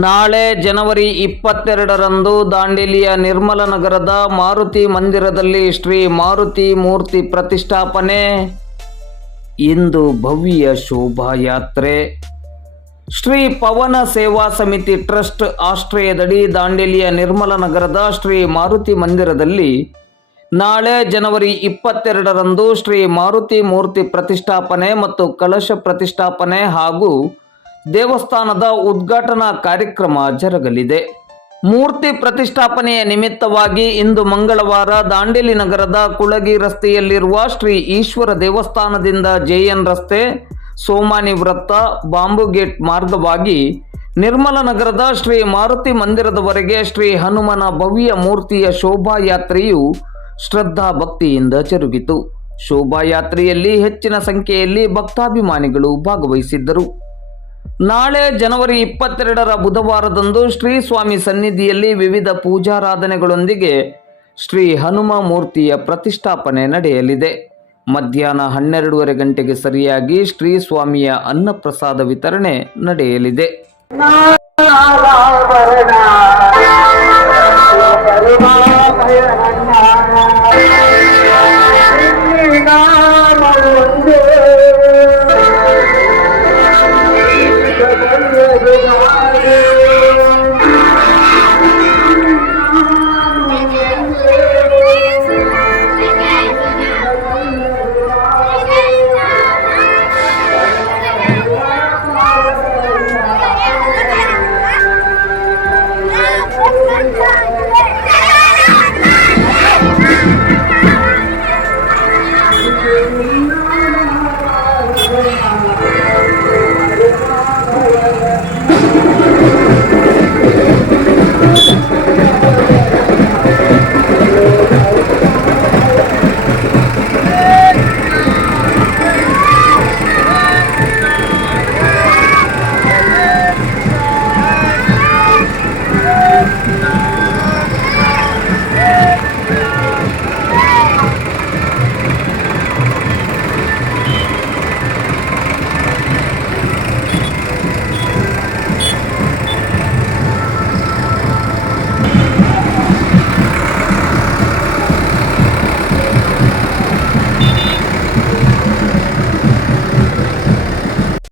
ನಾಳೆ ಜನವರಿ ಇಪ್ಪತ್ತೆರಡರಂದು ದಾಂಡೇಲಿಯ ನಿರ್ಮಲ ನಗರದ ಮಾರುತಿ ಮಂದಿರದಲ್ಲಿ ಶ್ರೀ ಮಾರುತಿ ಮೂರ್ತಿ ಪ್ರತಿಷ್ಠಾಪನೆ. ಇಂದು ಭವ್ಯ ಶೋಭಾಯಾತ್ರೆ. ಶ್ರೀ ಪವನ ಸೇವಾ ಸಮಿತಿ ಟ್ರಸ್ಟ್ ಆಶ್ರಯದಡಿ ದಾಂಡೇಲಿಯ ನಿರ್ಮಲ ನಗರದ ಶ್ರೀ ಮಾರುತಿ ಮಂದಿರದಲ್ಲಿ ನಾಳೆ ಜನವರಿ ಇಪ್ಪತ್ತೆರಡರಂದು ಶ್ರೀ ಮಾರುತಿ ಮೂರ್ತಿ ಪ್ರತಿಷ್ಠಾಪನೆ ಮತ್ತು ಕಲಶ ಪ್ರತಿಷ್ಠಾಪನೆ ಹಾಗೂ ದೇವಸ್ಥಾನದ ಉದ್ಘಾಟನಾ ಕಾರ್ಯಕ್ರಮ ಜರುಗಲಿದೆ. ಮೂರ್ತಿ ಪ್ರತಿಷ್ಠಾಪನೆಯ ನಿಮಿತ್ತವಾಗಿ ಇಂದು ಮಂಗಳವಾರ ದಾಂಡೇಲಿ ನಗರದ ಕುಳಗಿ ರಸ್ತೆಯಲ್ಲಿರುವ ಶ್ರೀ ಈಶ್ವರ ದೇವಸ್ಥಾನದಿಂದ ಜೆಎನ್ ರಸ್ತೆ, ಸೋಮಾನಿ ವೃತ್ತ, ಬಾಂಬು ಗೇಟ್ ಮಾರ್ಗವಾಗಿ ನಿರ್ಮಲ ನಗರದ ಶ್ರೀ ಮಾರುತಿ ಮಂದಿರದವರೆಗೆ ಶ್ರೀ ಹನುಮನ ಭವ್ಯ ಮೂರ್ತಿಯ ಶೋಭಾಯಾತ್ರೆಯು ಶ್ರದ್ಧಾ ಭಕ್ತಿಯಿಂದ ಜರುಗಿತು. ಶೋಭಾಯಾತ್ರೆಯಲ್ಲಿ ಹೆಚ್ಚಿನ ಸಂಖ್ಯೆಯಲ್ಲಿ ಭಕ್ತಾಭಿಮಾನಿಗಳು ಭಾಗವಹಿಸಿದ್ದರು. ನಾಳೆ ಜನವರಿ ಇಪ್ಪತ್ತೆರಡರ ಬುಧವಾರದಂದು ಶ್ರೀ ಸ್ವಾಮಿ ಸನ್ನಿಧಿಯಲ್ಲಿ ವಿವಿಧ ಪೂಜಾರಾಧನೆಗಳೊಂದಿಗೆ ಶ್ರೀ ಹನುಮ ಮೂರ್ತಿಯ ಪ್ರತಿಷ್ಠಾಪನೆ ನಡೆಯಲಿದೆ. ಮಧ್ಯಾಹ್ನ ಹನ್ನೆರಡೂವರೆ ಗಂಟೆಗೆ ಸರಿಯಾಗಿ ಶ್ರೀ ಸ್ವಾಮಿಯ ಅನ್ನಪ್ರಸಾದ ವಿತರಣೆ ನಡೆಯಲಿದೆ.